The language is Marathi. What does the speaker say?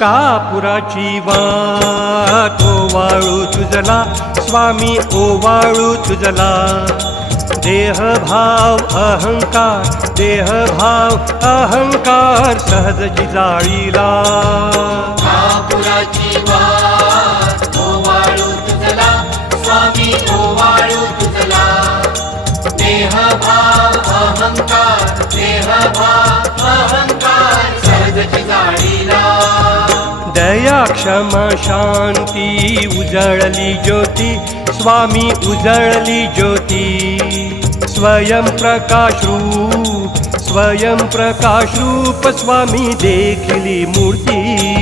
कापुराची वाट ओवाळू तुझला स्वामी ओवाळू तुझला देहभाव अहंकार सहज जाळीला कापुराची वाट ओवाळू तुझला स्वामी ओवाळू तुझला देहभाव अहंकार सहजची जाळीला दया क्षमा शांती उजळली ज्योती स्वामी उजळली ज्योती स्वयं प्रकाश रूप स्वामी देखली मूर्ती